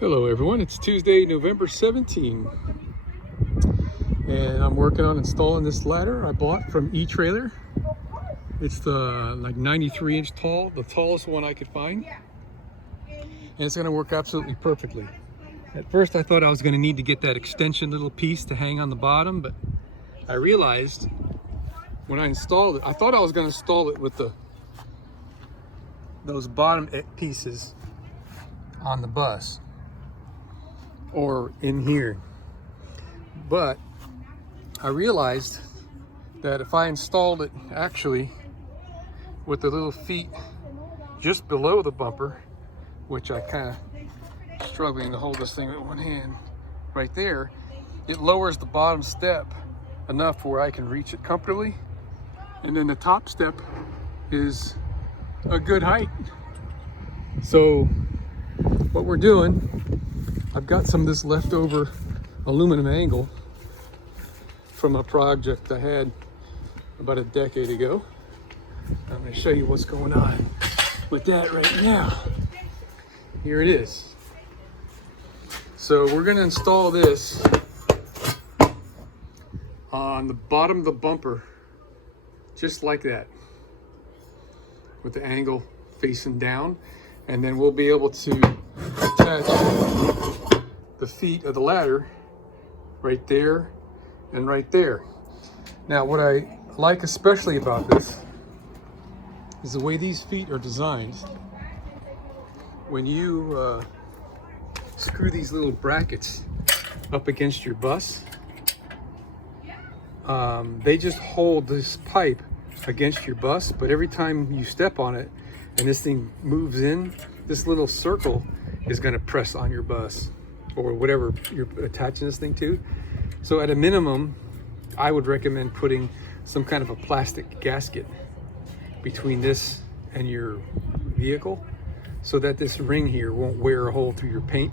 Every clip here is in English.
Hello everyone, it's Tuesday, November 17, and I'm working on installing this ladder I bought from eTrailer. It's the like 93 inch tall, the tallest one I could find, and it's going to work absolutely perfectly. At first I thought I was going to need to get that extension little piece to hang on the bottom, but I realized when I installed it, I thought I was going to install it with those bottom pieces on the bus or in here, but I realized that if I installed it actually with the little feet just below the bumper, which I kind of struggling to hold this thing with one hand right there, it lowers the bottom step enough where I can reach it comfortably, and then the top step is a good height. So what we're doing, I've got some of this leftover aluminum angle from a project I had about a decade ago. I'm going to show you what's going on with that right now. Here it is. So we're going to install this on the bottom of the bumper, just like that, with the angle facing down, and then we'll be able to attach the feet of the ladder right there and right there. Now what I like especially about this is the way these feet are designed. When you screw these little brackets up against your bus, they just hold this pipe against your bus, but every time you step on it and this thing moves in, this little circle is going to press on your bus or whatever you're attaching this thing to. So at a minimum, I would recommend putting some kind of a plastic gasket between this and your vehicle so that this ring here won't wear a hole through your paint.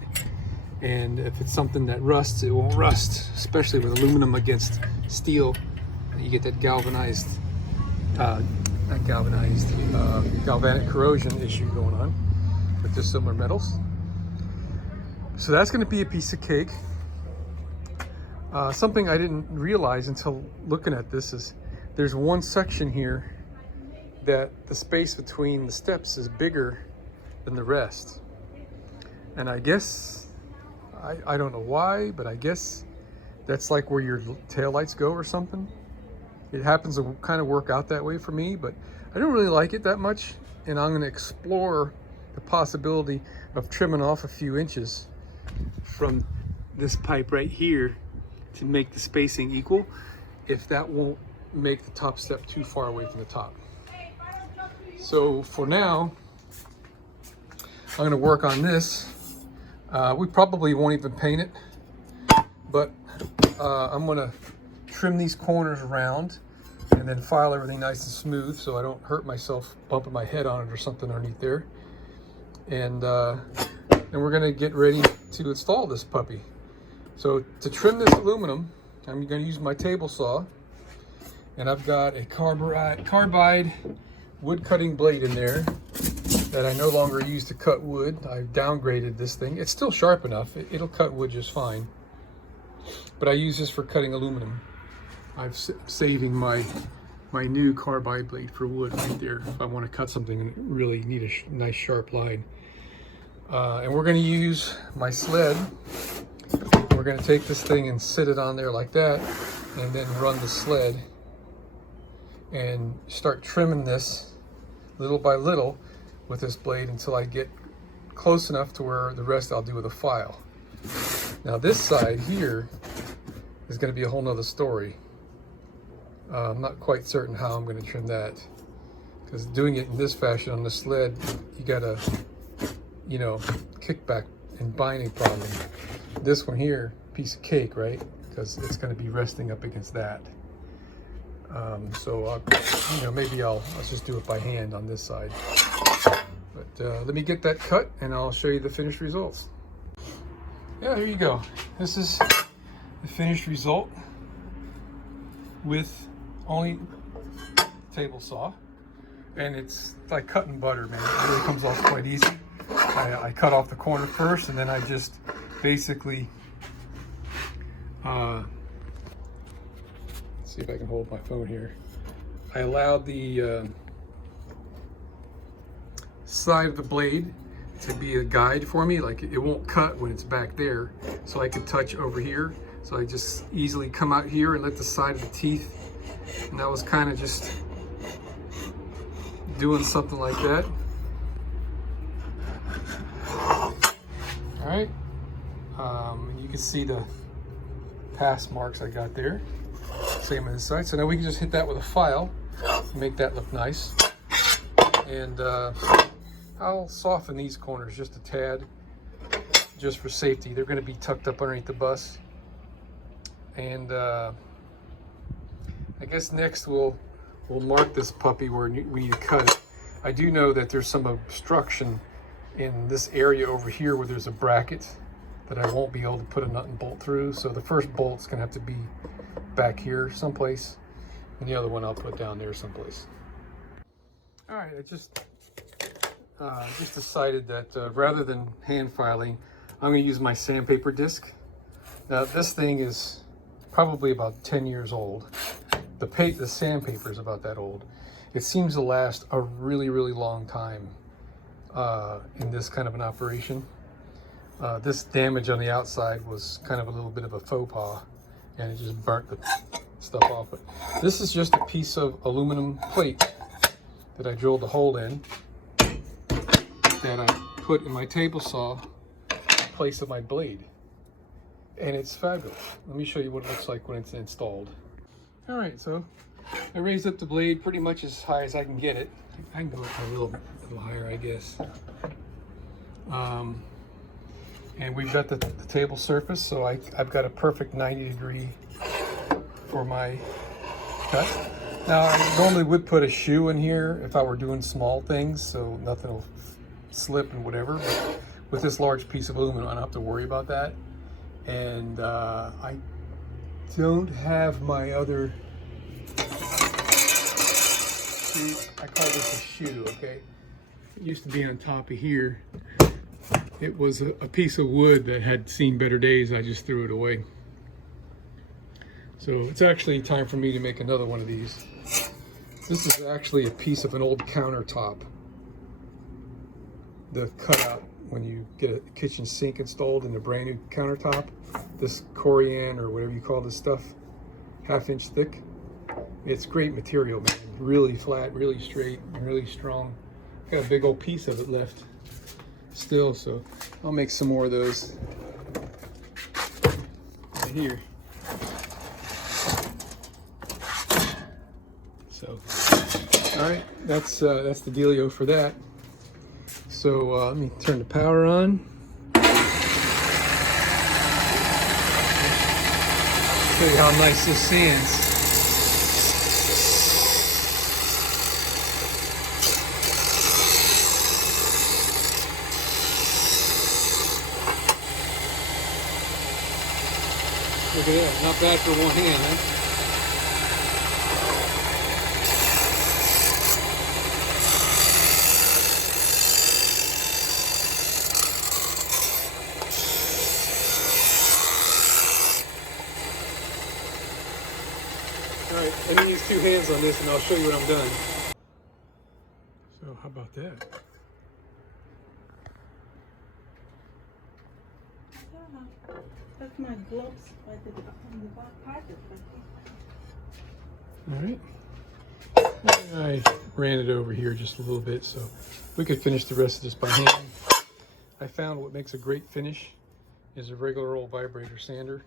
And if it's something that rusts, it won't rust, especially with aluminum against steel. You get that galvanized, galvanic corrosion issue going on with dissimilar metals. So that's going to be a piece of cake. Something I didn't realize until looking at this is there's one section here that the space between the steps is bigger than the rest. And I guess, I don't know why, but I guess that's like where your taillights go or something. It happens to kind of work out that way for me, but I don't really like it that much. And I'm going to explore the possibility of trimming off a few inches from this pipe right here to make the spacing equal, if that won't make the top step too far away from the top. So for now, I'm going to work on this. We probably won't even paint it, but I'm going to trim these corners around and then file everything nice and smooth so I don't hurt myself bumping my head on it or something underneath there. And we're going to get ready to install this puppy. So to trim this aluminum, I'm going to use my table saw, and I've got a carbide wood cutting blade in there that I no longer use to cut wood. I've downgraded this thing. It's still sharp enough. It'll cut wood just fine, but I use this for cutting aluminum. I'm saving my new carbide blade for wood right there if I want to cut something and really need a nice sharp line. And we're going to use my sled. We're going to take this thing and sit it on there like that, and then run the sled and start trimming this little by little with this blade until I get close enough to where the rest I'll do with a file. Now this side here is going to be a whole nother story. I'm not quite certain how I'm going to trim that, because doing it in this fashion on the sled, you got to, kickback and binding problem. This one here, piece of cake, right? Because it's going to be resting up against that. So maybe I'll just do it by hand on this side. But let me get that cut and I'll show you the finished results. Yeah, here you go. This is the finished result with only table saw, and it's like cutting butter, man. It really comes off quite easy. I cut off the corner first, and then I just basically, let's see if I can hold my phone here. I allowed the side of the blade to be a guide for me, like it won't cut when it's back there, so I could touch over here. So I just easily come out here and let the side of the teeth, and that was kind of just doing something like that. All right, you can see the pass marks I got there. Same on this side. So now we can just hit that with a file, make that look nice. And I'll soften these corners just a tad, just for safety. They're going to be tucked up underneath the bus. And I guess next we'll mark this puppy where we need to cut it. I do know that there's some obstruction in this area over here where there's a bracket that I won't be able to put a nut and bolt through. So the first bolt's going to have to be back here someplace, and the other one I'll put down there someplace. All right, I just decided that rather than hand filing, I'm going to use my sandpaper disc. Now this thing is probably about 10 years old. The sandpaper is about that old. It seems to last a really, really long time in this kind of an operation. This damage on the outside was kind of a little bit of a faux pas, and it just burnt the stuff off. But this is just a piece of aluminum plate that I drilled a hole in, that I put in my table saw in place of my blade. And it's fabulous. Let me show you what it looks like when it's installed. All right, so I raised up the blade pretty much as high as I can get it. I can go up a little higher, I guess. And we've got the table surface, so I've got a perfect 90-degree for my cut. Now, I normally would put a shoe in here if I were doing small things, so nothing will slip and whatever. But with this large piece of aluminum, I don't have to worry about that. And I don't have my other, I call this a shoe, okay? It used to be on top of here. It was a piece of wood that had seen better days. I just threw it away. So it's actually time for me to make another one of these. This is actually a piece of an old countertop. The cutout when you get a kitchen sink installed in a brand new countertop. This corian or whatever you call this stuff, 1/2 inch thick. It's great material, man. Really flat, really straight, really strong. Got a big old piece of it left still, so I'll make some more of those right here. So, all right, that's the dealio for that. So let me turn the power on. Show you how nice this sands. Look at that, not bad for one hand, huh? All right, let me use 2 hands on this and I'll show you when I'm done. So how about that? That's my gloves right in the back pocket. All right. I ran it over here just a little bit so we could finish the rest of this by hand. I found what makes a great finish is a regular old vibrator sander.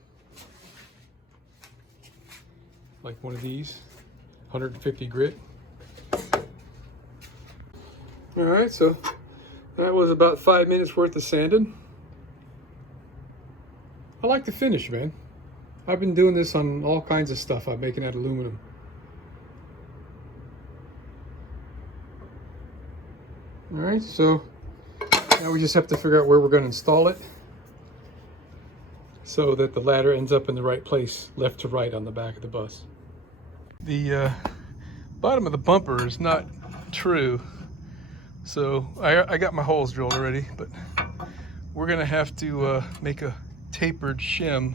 Like one of these, 150 grit. All right, so that was about 5 minutes worth of sanding. I like the finish, man. I've been doing this on all kinds of stuff I'm making out of aluminum. All right, so now we just have to figure out where we're going to install it so that the ladder ends up in the right place, left to right on the back of the bus. The bottom of the bumper is not true, So I got my holes drilled already, but we're gonna have to make a tapered shim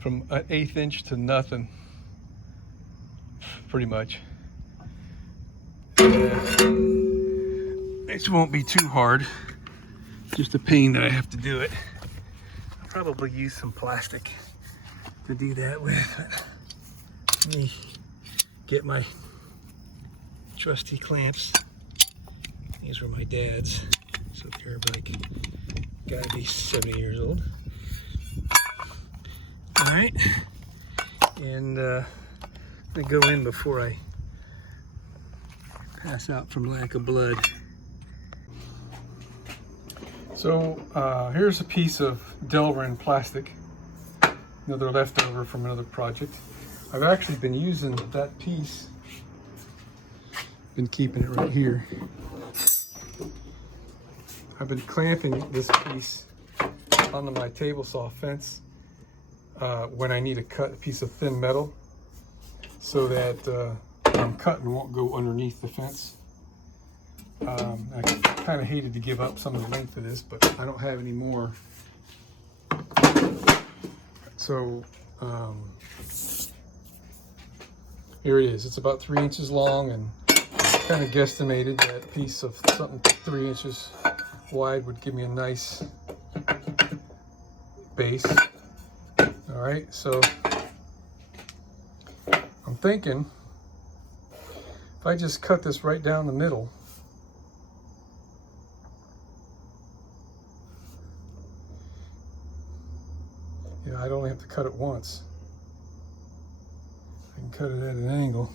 from an 1/8 inch to nothing, pretty much. It won't be too hard, just a pain that I have to do it. I'll probably use some plastic to do that with. Let me get my trusty clamps. These were my dad's, so they're like, gotta be 70 years old. All right, and I'm gonna go in before I pass out from lack of blood. So here's a piece of Delrin plastic, another leftover from another project. I've actually been using that piece, been keeping it right here. I've been clamping this piece onto my table saw fence when I need to cut a piece of thin metal, so that what I'm cutting won't go underneath the fence. I kind of hated to give up some of the length of this, but I don't have any more. So here it is. It's about 3 inches long, and kind of guesstimated that a piece of something 3 inches wide would give me a nice base. All right, so I'm thinking if I just cut this right down the middle, I'd only have to cut it once. I can cut it at an angle.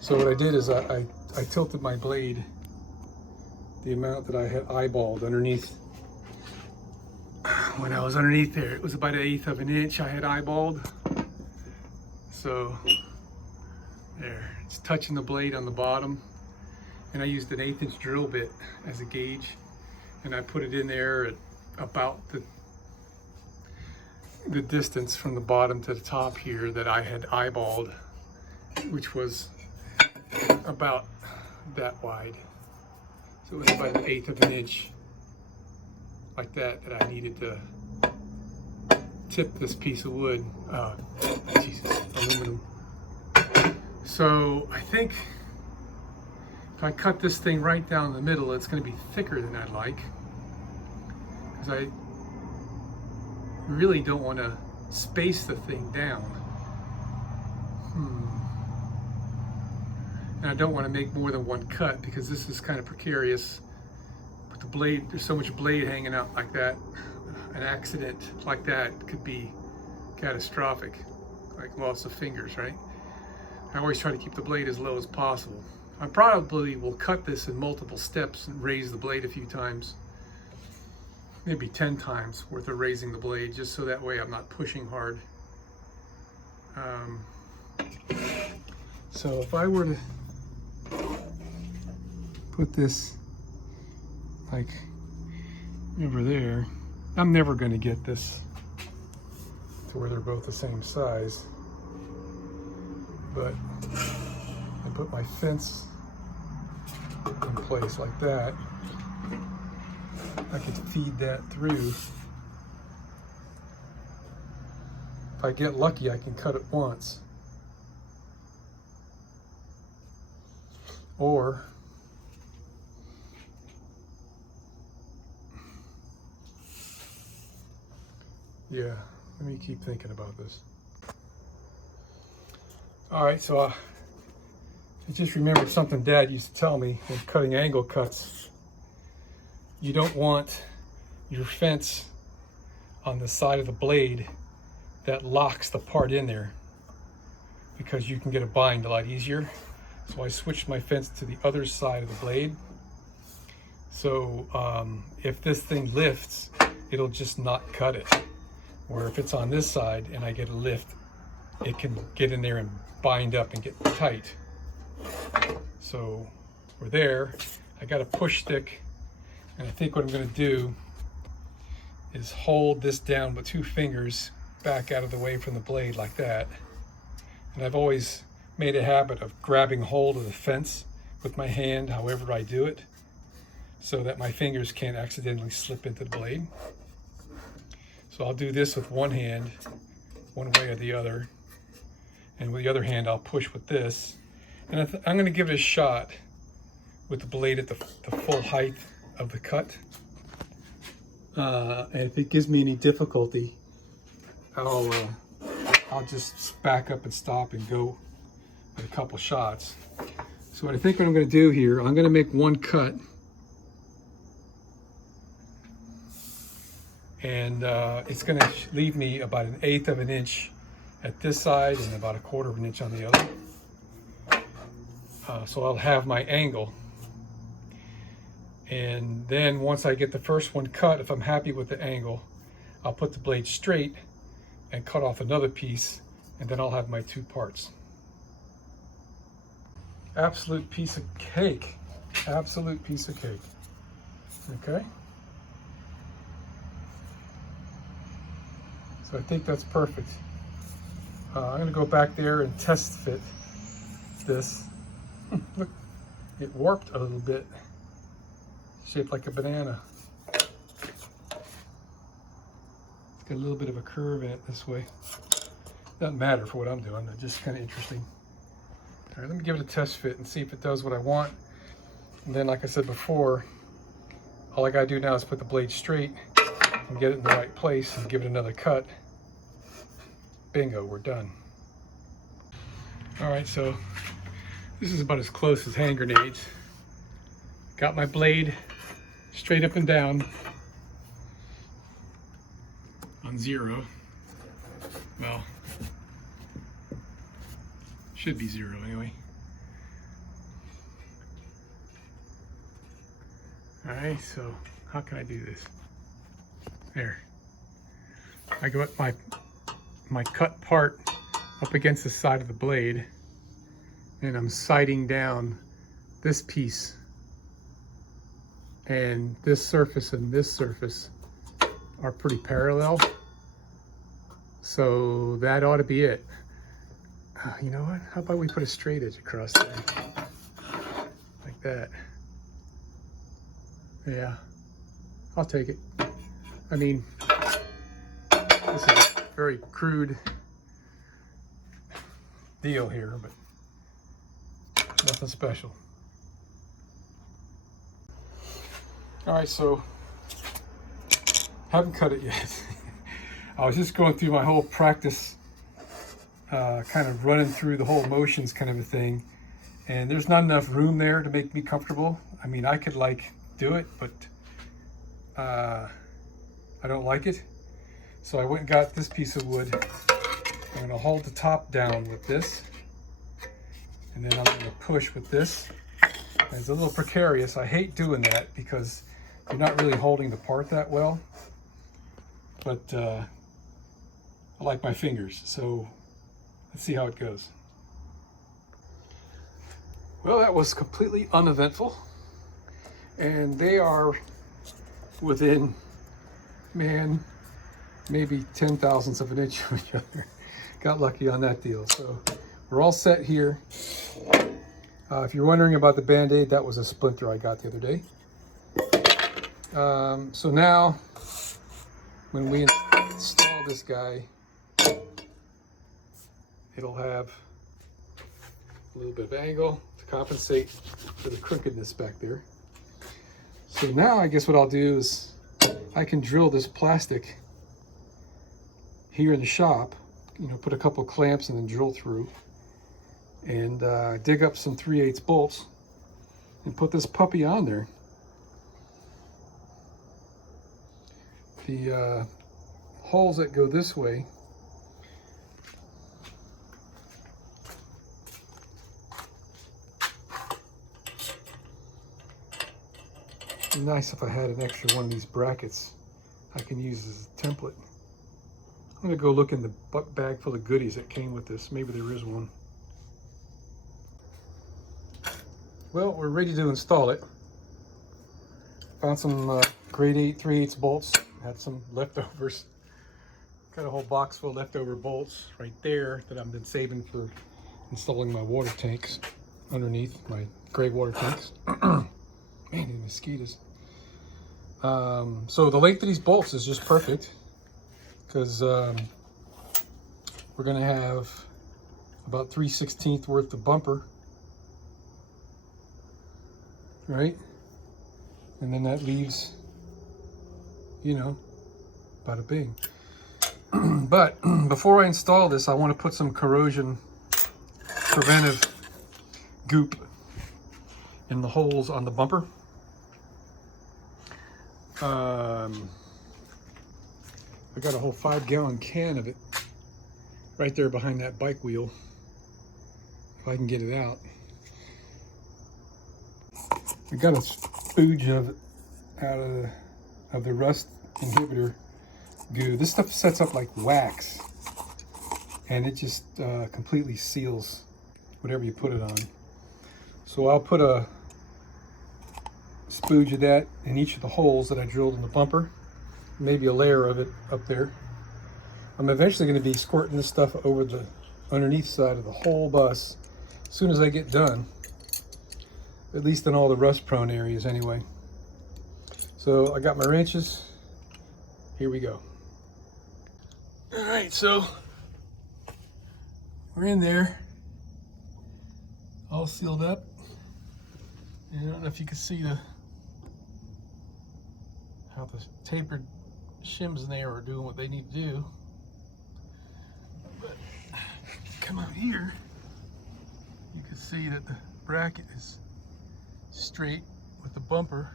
So what I did is I tilted my blade the amount that I had eyeballed underneath. When I was underneath there, it was about 1/8 of an inch I had eyeballed. So there, it's touching the blade on the bottom. And I used an 1/8 inch drill bit as a gauge. And I put it in there at about the distance from the bottom to the top here that I had eyeballed, which was about that wide. So it was about 1/8 of an inch, like that I needed to tip this piece of wood, aluminum. So I think if I cut this thing right down the middle, it's going to be thicker than I'd like, because I really don't want to space the thing down. And I don't want to make more than one cut, because this is kind of precarious. But the blade, there's so much blade hanging out like that. An accident like that could be catastrophic, like loss of fingers, right? I always try to keep the blade as low as possible. I probably will cut this in multiple steps and raise the blade a few times. Maybe 10 times worth of raising the blade, just so that way I'm not pushing hard. So if I were to put this like over there, I'm never going to get this to where they're both the same size. But I put my fence in place like that, I could feed that through. If I get lucky, I can cut it once. Or yeah, let me keep thinking about this. All right, so I just remembered something Dad used to tell me when cutting angle cuts. You don't want your fence on the side of the blade that locks the part in there, because you can get a bind a lot easier. So I switched my fence to the other side of the blade. So if this thing lifts, it'll just not cut it. Or if it's on this side and I get a lift, it can get in there and bind up and get tight. So we're there. I got a push stick, and I think what I'm going to do is hold this down with 2 fingers back out of the way from the blade like that. And I've always made a habit of grabbing hold of the fence with my hand, however I do it. so that my fingers can't accidentally slip into the blade. So I'll do this with one hand, one way or the other. And with the other hand, I'll push with this. And I'm going to give it a shot with the blade at the full height of the cut. And if it gives me any difficulty, I'll just back up and stop and go with a couple shots. So what I think what I'm going to do here, I'm going to make one cut. And it's going to leave me about 1/8 of an inch at this side and about 1/4 of an inch on the other. So I'll have my angle. And then once I get the first one cut, if I'm happy with the angle, I'll put the blade straight and cut off another piece, and then I'll have my two parts. Absolute piece of cake. Absolute piece of cake. Okay. So I think that's perfect. I'm going to go back there and test fit this. Look, it warped a little bit. Shaped like a banana. It's got a little bit of a curve in it this way. Doesn't matter for what I'm doing, it's just kind of interesting. All right, let me give it a test fit and see if it does what I want. And then, like I said before, all I gotta do now is put the blade straight and get it in the right place and give it another cut. Bingo, we're done. All right, so this is about as close as hand grenades. Got my blade straight up and down on 0. Well, should be 0 anyway. All right, so how can I do this? There. I got my cut part up against the side of the blade, and I'm sighting down this piece, and this surface and this surface are pretty parallel, so that ought to be it. You know what, how about we put a straight edge across there like that? Yeah, I'll take it. I mean, this is a very crude deal here, but nothing special. All right, so haven't cut it yet. I was just going through my whole practice, kind of running through the whole motions kind of a thing, and there's not enough room there to make me comfortable. I mean, I could like do it, but I don't like it. So I went and got this piece of wood. I'm going to hold the top down with this, and then I'm going to push with this. And it's a little precarious. I hate doing that because you're not really holding the part that well. But I like my fingers, so let's see how it goes. Well, that was completely uneventful. And they are within, man, maybe 10 thousandths of an inch from each other. Got lucky on that deal. So we're all set here. If you're wondering about the Band-Aid, that was a splinter I got the other day. So now, when we install this guy, it'll have a little bit of angle to compensate for the crookedness back there. So now I guess what I'll do is I can drill this plastic here in the shop, you know, put a couple clamps and then drill through, and dig up some 3/8 bolts and put this puppy on there. The holes that go this way it'd be nice if I had an extra one of these brackets I can use as a template. I'm gonna go look in the bag full of goodies that came with this. Maybe there is one. Well, we're ready to install it. Found some grade 8 3/8 bolts. Had some leftovers. Got a whole box full of leftover bolts right there that I've been saving for installing my water tanks underneath my gray water tanks. Man, the mosquitoes. So the length of these bolts is just perfect because we're going to have about 3/16 worth of bumper, right? And then that leaves, you know, bada bing. But before I install this, I want to put some corrosion preventive goop in the holes on the bumper. I got a whole 5-gallon can of it right there behind that bike wheel, if I can get it out. I got a spooge of it out of the rust inhibitor goo. This stuff sets up like wax, and it just completely seals whatever you put it on. So I'll put a spooge of that in each of the holes that I drilled in the bumper, maybe a layer of it up there. I'm eventually going to be squirting this stuff over the underneath side of the whole bus as soon as I get done, at least in all the rust prone areas anyway. So I got my wrenches, here we go. All right, so we're in there, all sealed up. And I don't know if you can see how the tapered shims in there are doing what they need to do. But come out here, you can see that the bracket is straight with the bumper,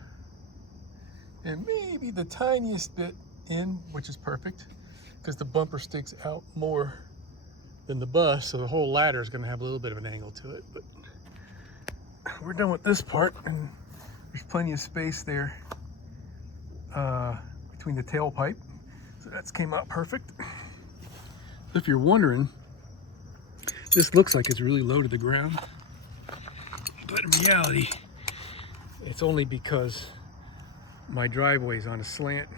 and maybe the tiniest bit in, which is perfect, because the bumper sticks out more than the bus, so the whole ladder is going to have a little bit of an angle to it. But we're done with this part, and there's plenty of space there between the tailpipe, so that's came out perfect. If you're wondering, this looks like it's really low to the ground, but in reality it's only because my driveway is on a slant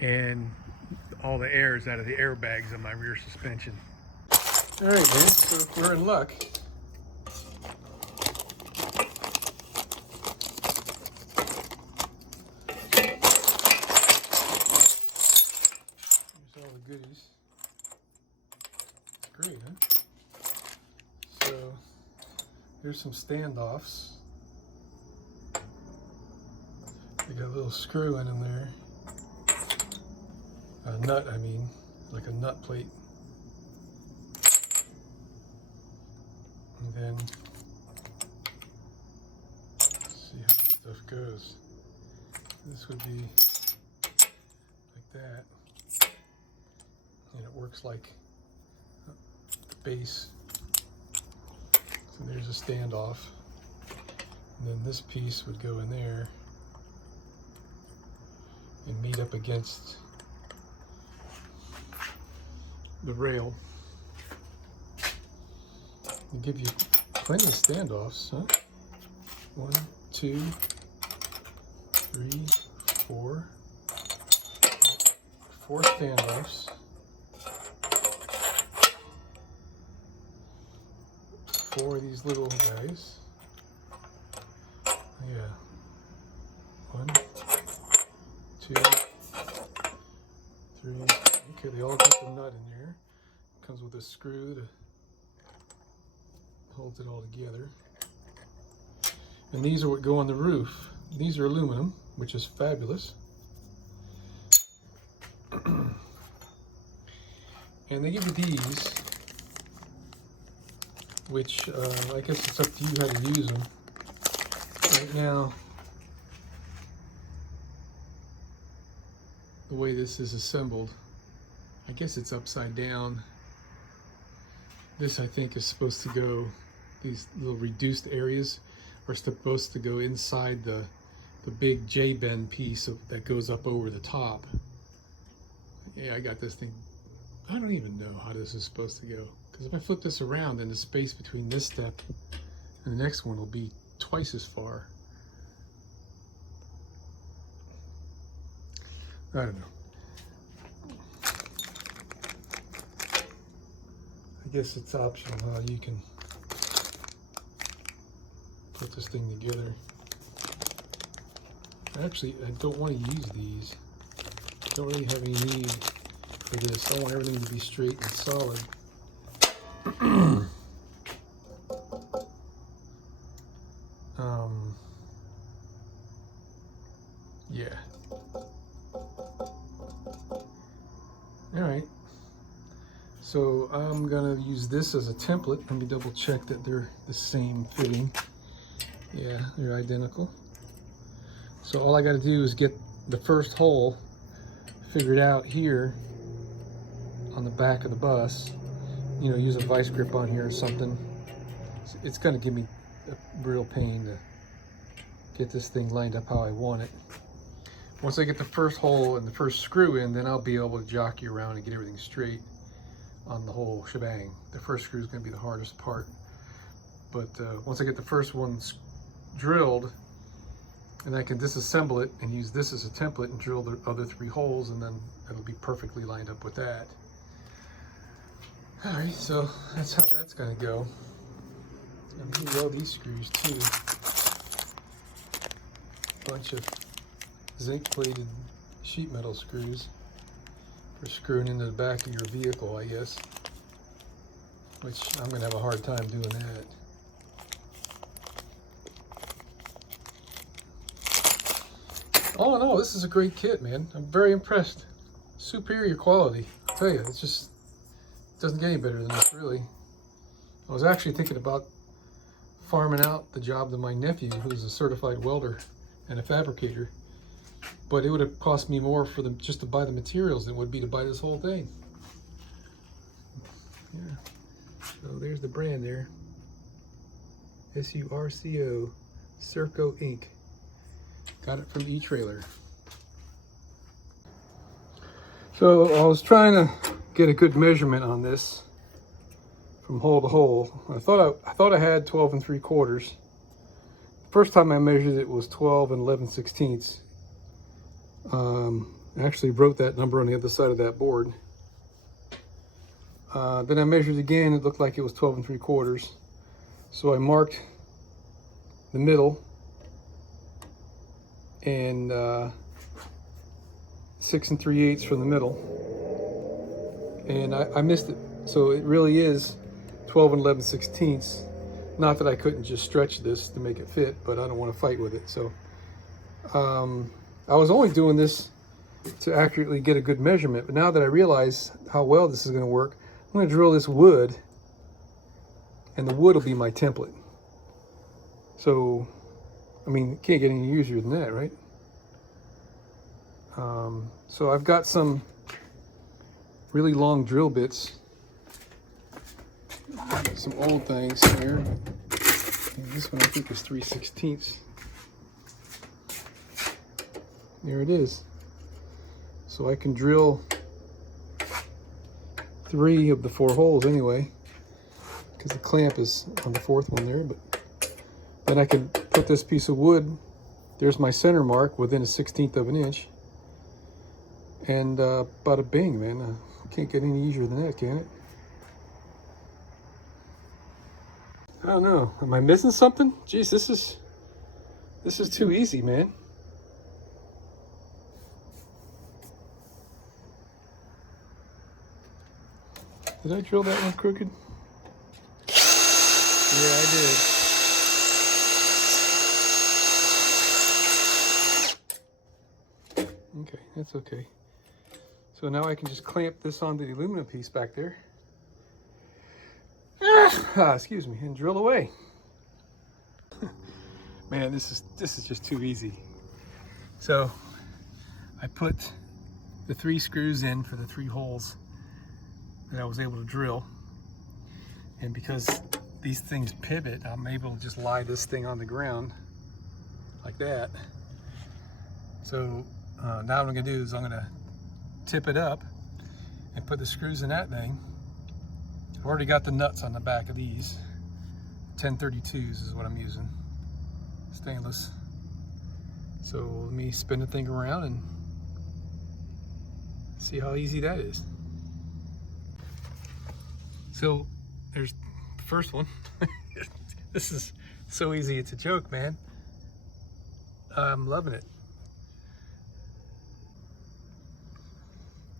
and all the air is out of the airbags on my rear suspension. All right, man, so we're in luck. Here's all the goodies. It's great, huh? So here's some standoffs. They got a little screw in them there. A nut, I mean, like a nut plate. And then, let's see how this stuff goes. This would be like that. And it works like the base. So there's a standoff. And then this piece would go in there and meet up against the rail. They give you plenty of standoffs, huh? 1, 2, 3, 4. 4 standoffs. 4 of these little guys. Yeah. 1, 2, 3. Okay, they all got the nut in there. Comes with a screw to holds it all together. And these are what go on the roof. These are aluminum, which is fabulous. And they give you these, which I guess it's up to you how to use them. Right now, the way this is assembled, I guess it's upside down. This, I think, is supposed to go, these little reduced areas are supposed to go inside the big J-bend piece that goes up over the top. Yeah, I got this thing. I don't even know how this is supposed to go. Because if I flip this around, then the space between this step and the next one will be twice as far. I don't know. I guess it's optional how you can put this thing together. Actually, I don't want to use these. Don't really have any need for this. I want everything to be straight and solid. Yeah. All right. So I'm gonna use this as a template. Let me double check that they're the same fitting. Yeah, they're identical. So all I gotta do is get the first hole figured out here on the back of the bus. You know, use a vice grip on here or something. It's gonna give me a real pain to get this thing lined up how I want it. Once I get the first hole and the first screw in, then I'll be able to jockey around and get everything straight on the whole shebang. The first screw is going to be the hardest part. But once I get the first one drilled, and I can disassemble it and use this as a template and drill the other 3 holes, and then it'll be perfectly lined up with that. All right, so that's how that's going to go. I'm going to weld these screws too. Bunch of zinc plated sheet metal screws for screwing into the back of your vehicle, I guess, which I'm gonna have a hard time doing that. All in all, this is a great kit, man. I'm very impressed. Superior quality. I tell you, it's just doesn't get any better than this, really. I was actually thinking about farming out the job to my nephew, who's a certified welder and a fabricator. But it would have cost me more for them just to buy the materials than it would be to buy this whole thing. Yeah. So there's the brand there. SURCO, Serco Inc. Got it from eTrailer. So I was trying to get a good measurement on this from hole to hole. I thought I had 12 3/4. First time I measured it was 12 11/16. I actually wrote that number on the other side of that board. Then I measured again, it looked like it was 12 3/4. So I marked the middle and 6 3/8 from the middle. And I missed it. So it really is 12 11/16. Not that I couldn't just stretch this to make it fit, but I don't want to fight with it. So I was only doing this to accurately get a good measurement, but now that I realize how well this is going to work, I'm going to drill this wood, and the wood will be my template. So, I mean, can't get any easier than that, right? So I've got some really long drill bits, some old things here. And this one I think is 3/16. There it is. So I can drill 3 of the 4 holes anyway, because the clamp is on the 4th one there. But then I can put this piece of wood, there's my center mark within 1/16 of an inch, and bada bing, man. Can't get any easier than that, can it? I don't know. Am I missing something? Jeez, this is too easy, man. Did I drill that one crooked? Yeah, I did. Okay, that's okay. So now I can just clamp this onto the aluminum piece back there. Excuse me, and drill away. Man, this is just too easy. So I put the 3 screws in for the 3 holes that I was able to drill, and because these things pivot, I'm able to just lie this thing on the ground like that. So now what I'm gonna do is I'm gonna tip it up and put the screws in that thing. I've already got the nuts on the back of these. 1032s is what I'm using, stainless. So let me spin the thing around and see how easy that is. So there's the first one. This is so easy, it's a joke, man. I'm loving it.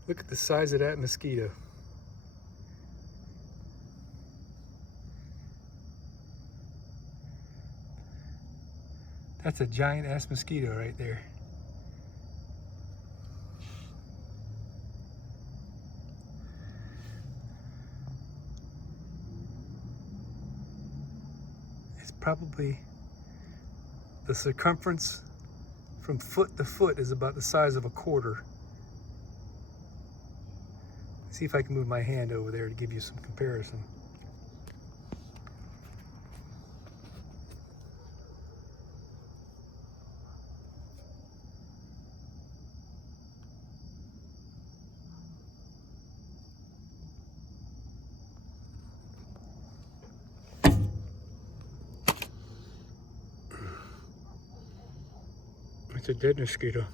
Look at the size of that mosquito. That's a giant ass mosquito right there. It's probably, the circumference from foot to foot is about the size of a quarter. See if I can move my hand over there to give you some comparison. It's a dead mosquito.